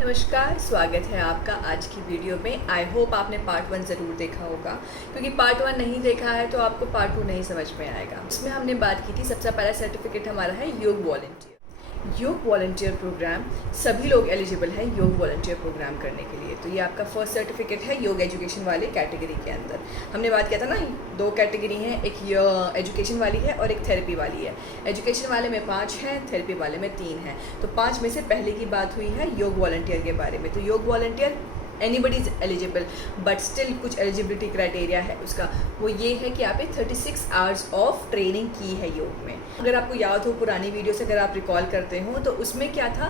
नमस्कार, स्वागत है आपका आज की वीडियो में। आई होप आपने पार्ट 1 ज़रूर देखा होगा, क्योंकि पार्ट 1 नहीं देखा है तो आपको पार्ट 2 नहीं समझ में आएगा। इसमें हमने बात की थी, सबसे पहला सर्टिफिकेट हमारा है योग वॉलंटियर। योग वॉलंटियर प्रोग्राम, सभी लोग एलिजिबल हैं योग वॉलंटियर प्रोग्राम करने के लिए। तो ये आपका फर्स्ट सर्टिफिकेट है योग एजुकेशन वाले कैटेगरी के अंदर। हमने बात किया था ना, 2 कैटेगरी हैं, एक एजुकेशन वाली है और एक थेरेपी वाली है। एजुकेशन वाले में 5 हैं, थेरेपी वाले में 3 हैं। तो 5 में से पहले की बात हुई है योग वॉलंटियर के बारे में। तो योग volunteer anybody is eligible, but still कुछ एलिजिबिलिटी क्राइटेरिया है उसका। वो ये है कि आपने 36 आवर्स ऑफ ट्रेनिंग की है योग में। अगर आपको याद हो पुरानी वीडियो से, अगर आप रिकॉल करते हो, तो उसमें क्या था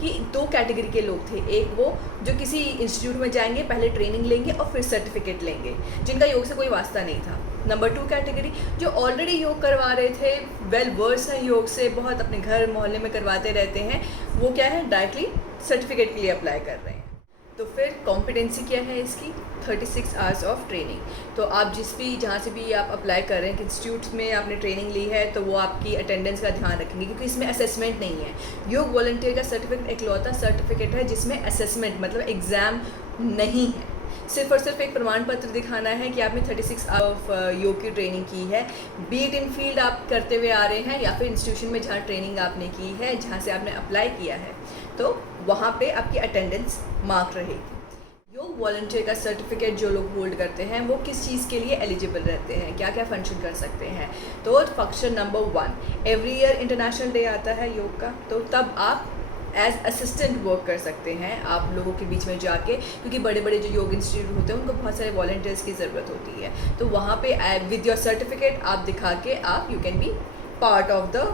कि 2 कैटेगरी के लोग थे। एक वो जो किसी इंस्टीट्यूट में जाएंगे, पहले ट्रेनिंग लेंगे और फिर सर्टिफिकेट लेंगे, जिनका योग से कोई वास्ता नहीं था। नंबर 2 कैटेगरी जो ऑलरेडी योग करवा रहे थे, वेल वर्स है योग से, बहुत अपने घर मोहल्ले में करवाते रहते हैं। वो क्या है, डायरेक्टली सर्टिफिकेट के लिए अप्लाई कर रहे हैं। तो फिर कॉम्पिटेंसी क्या है इसकी, 36 आवर्स ऑफ ट्रेनिंग। तो आप जहाँ से भी आप अप्लाई कर रहे हैं, कि इंस्टीट्यूट में आपने ट्रेनिंग ली है, तो वो आपकी अटेंडेंस का ध्यान रखेंगे, क्योंकि इसमें असेसमेंट नहीं है। योग वॉलंटियर का सर्टिफिकेट एकलौता सर्टिफिकेट है जिसमें असेसमेंट मतलब एग्ज़ाम नहीं है। सिर्फ और सिर्फ एक प्रमाण पत्र दिखाना है कि आपने 36 ऑफ योग की ट्रेनिंग की है, बी इट इन फील्ड आप करते हुए आ रहे हैं या फिर इंस्टीट्यूशन में जहाँ ट्रेनिंग आपने की है, जहाँ से आपने अप्लाई किया है, तो वहाँ पे आपकी अटेंडेंस मार्क रहेगी। योग वॉलंटियर का सर्टिफिकेट जो लोग होल्ड करते हैं, वो किस चीज़ के लिए एलिजिबल रहते हैं, क्या क्या फंक्शन कर सकते हैं। तो function number 1, every year international day आता है योग का, तो तब आप एज असिस्टेंट वर्क कर सकते हैं आप लोगों के बीच में जाके, क्योंकि बड़े बड़े जो योग इंस्टीट्यूट होते हैं उनको बहुत सारे वॉलंटियर्स की ज़रूरत होती है। तो वहाँ पे विद योर सर्टिफिकेट आप दिखा के आप you can be part of the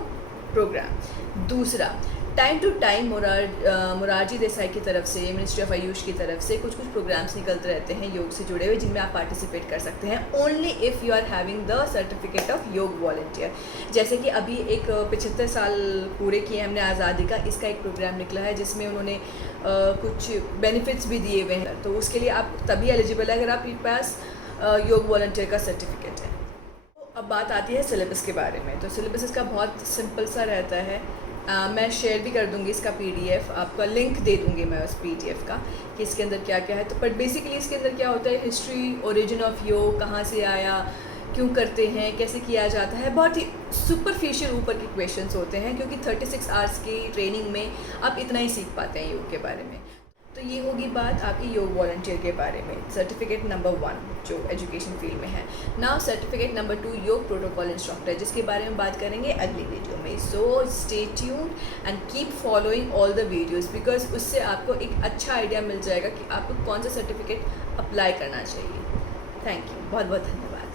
programme. दूसरा, time to time Morarji Desai की तरफ से, मिनिस्ट्री ऑफ आयुष की तरफ से कुछ प्रोग्राम्स निकलते रहते हैं योग से जुड़े हुए, जिनमें आप पार्टिसिपेट कर सकते हैं, only if you are having the certificate of yoga volunteer. जैसे कि अभी एक 75 साल पूरे किए हमने आज़ादी का, इसका एक प्रोग्राम निकला है जिसमें उन्होंने कुछ बेनिफिट्स भी दिए हुए हैं। तो उसके लिए आप तभी एलिजिबल है अगर आपके पास योग वॉलंटियर का सर्टिफिकेट है। तो अब बात आती है सिलेबस के बारे में। तो सिलेबस इसका बहुत सिंपल सा रहता है। मैं शेयर भी कर दूंगी इसका PDF, आपका लिंक दे दूंगी मैं उस PDF का, कि इसके अंदर क्या क्या है। तो बट बेसिकली इसके अंदर क्या होता है, हिस्ट्री, ओरिजिन ऑफ योग, कहाँ से आया, क्यों करते हैं, कैसे किया जाता है, बहुत ही सुपरफिशियल ऊपर के क्वेश्चंस होते हैं, क्योंकि 36 आवर्स की ट्रेनिंग में आप इतना ही सीख पाते हैं योग के बारे में। तो ये होगी बात आपकी योग वॉलंटियर के बारे में, सर्टिफिकेट नंबर 1 जो एजुकेशन फील्ड में है। नाउ सर्टिफिकेट नंबर 2 योग प्रोटोकॉल इंस्ट्रक्टर, जिसके बारे में बात करेंगे अगली वीडियो में। So stay tuned and keep following all the videos, because उससे आपको एक अच्छा आइडिया मिल जाएगा कि आपको कौन सा सर्टिफिकेट अप्लाई करना चाहिए। थैंक यू, बहुत बहुत धन्यवाद।